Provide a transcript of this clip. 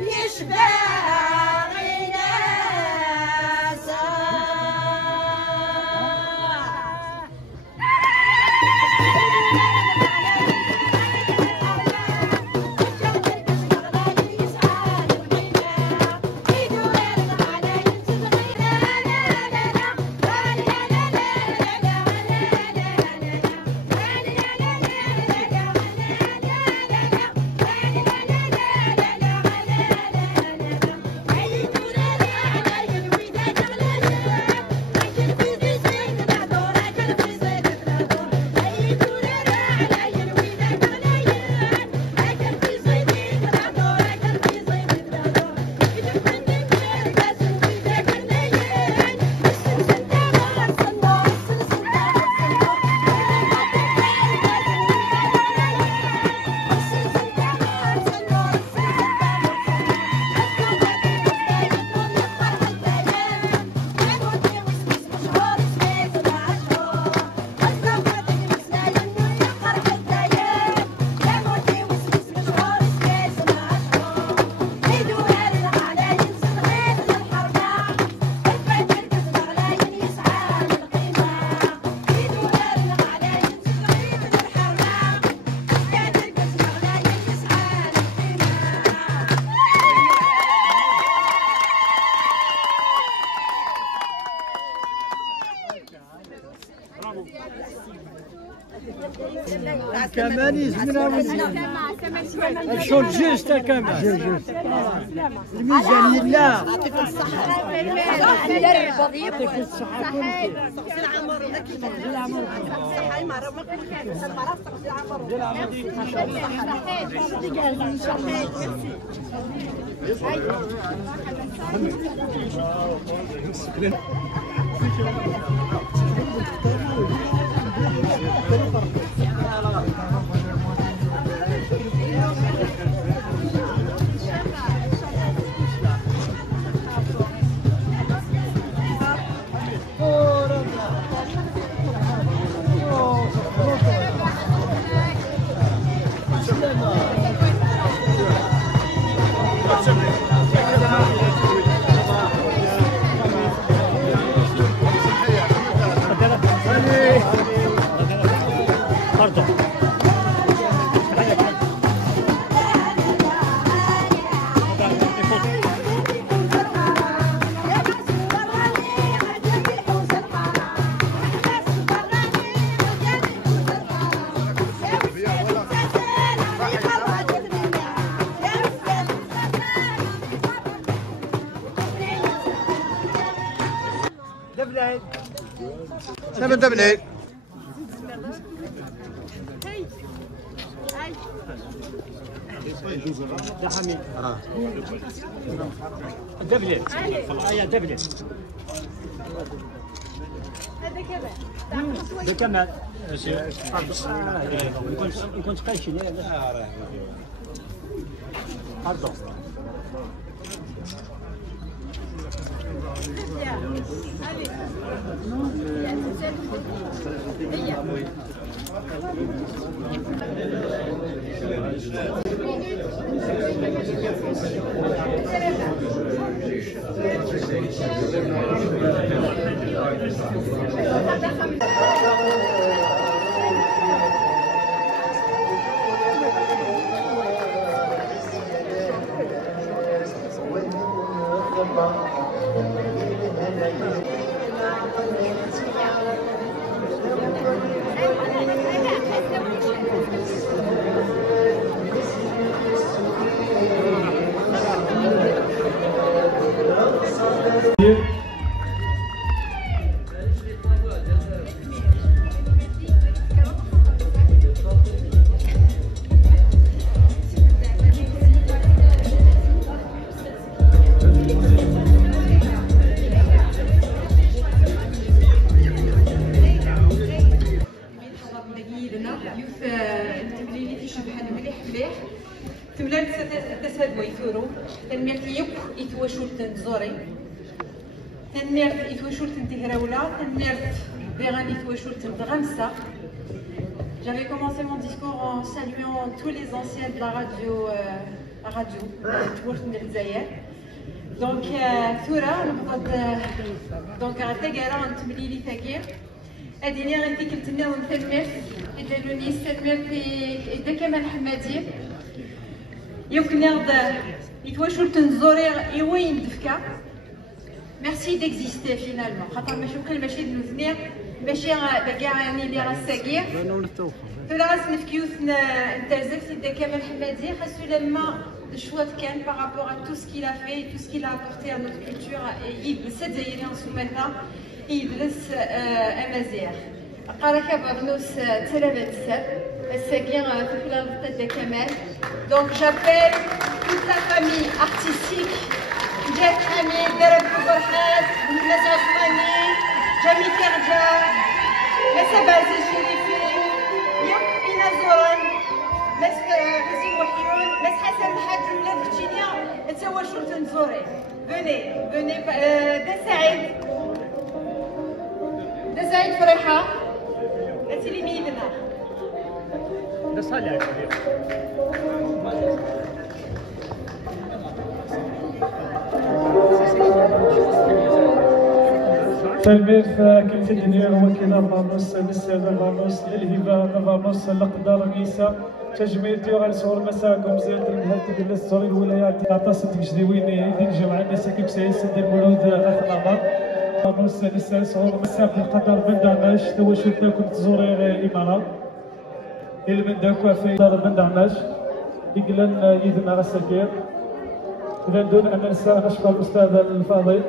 يشبع غناسة مانيش من الشغل جوست كمان الميزانية لا يعطيك الصحة يعطيك الصحة سبت دبليك ده حميد دبلة يا دبلة هذا كذا ده كمان كنت قايش ليه pardon J'avais commencé mon discours en saluant tous les anciens de la radio, donc donc أعتقد أن تمليلي ثقيل أديني غنتي كنت ناوي نثمر إدلوني استثمر في كمان حمادي يمكن نغدا يتواشل تنزوري يوين دفكا ميرسي ديكزيستي فينالمون خاطر ما شوكل ماشي دلوثنير ماشي كاع يعني اللي راه ساكير فلا راس نفكيوث نتازف في كامل حمادي خاصو لما الشوا كان بارابور ا تو سكيل ا في تو سكيل ا ابورتي ا نوت كولتور يدرس الجزائريين سميتها يدرس امازيغ قراك برنوس تلابات السب الساكير في خلال تاع كمال دونك جابيل توت لا فامي ارتستيك جات حميد درب فرحات ناس عثماني جميل كرجا ناس بازي الشريفي يوم إنا زوران ناس غزي وحيون ناس حسن الحاج ولاد كتشينيا تسوى شرطن زوري فوني دا سعيد فرحة هاتي لي ميدنا ده صالح تلميذ كنت دنيا وكذا فانوس للسادة فانوس للهبة فانوس لقدر ميسا تجميلتي غنصور مساكم زيد الهاتف للصور الولايات عطاسة جديوين يدين جمع الناس كيف سيسد المولود أحمر فانوس للسادة صور مساك القدر من دمشق توشلت كنت تزوري الإمارات من داكوا في دار بن دعماش يقلن يدنا غسكير. إذا دون أن ننسى نشكر الأستاذ الفاضل